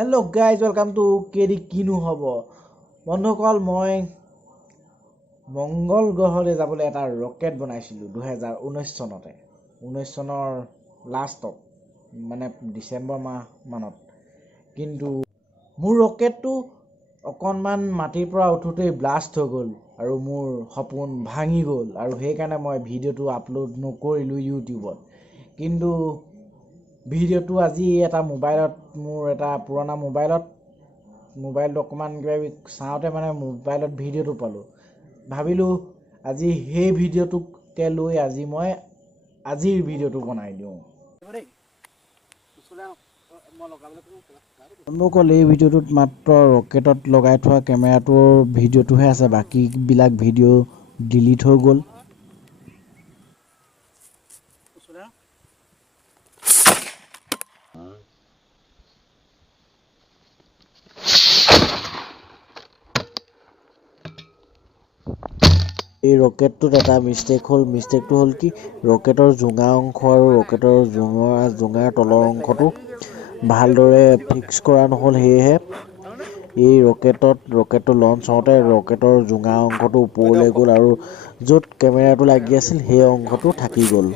Hello guys, welcome to KINU Hobo. বন্ধুসকল মই মংগল গ্ৰহলৈ যাবলৈ এটা ৰকেট বনাইছিলো 2019 চনতে 19 চনৰ লাষ্টত মানে ডিসেম্বৰ মাহ মানত কিন্তু মোৰ ৰকেটটো অকনমান মাটিৰ পৰা উঠোতেই ব্লাষ্ট হৈ গ'ল আৰু মোৰ সপোন ভাঙি গ'ল আৰু সেই কাৰণে মই ভিডিওটো আপলোড নকৰিলো ইউটিউবত কিন্তু ভিডিওটো আজি এটা মোবাইলত মোৰ এটা পুৰণা মোবাইল অকমান কিবা চাওঁতে মানে মোবাইলত ভিডিওটো পালো ভাবিলো আজি সেই ভিডিওটোকে লৈ আজি মই আজিৰ ভিডিওটো বনাই দিওঁ বন্ধুসকল এই ভিডিওটোত মাত্ৰ ৰকেটত লগাই থোৱা কেমেৰাটোৰ ভিডিওটোহে আছে বাকী বিলাক ভিডিও ডিলিট হৈ গ'ল এই ৰকেটটোত এটা মিষ্টেকটো হ'ল কি ৰকেটৰ জোঙা অংশ আৰু ৰকেটৰ জোঙাৰ তলৰ অংশটো ভালদৰে ফিক্স কৰা নহ'ল সেয়েহে এই ৰকেটটো লঞ্চ হওঁতে ৰকেটৰ জোঙা অংশটো ওপৰলৈ গ'ল আৰু য'ত কেমেৰাটো লাগি আছিল সেই অংশটো থাকি গ'ল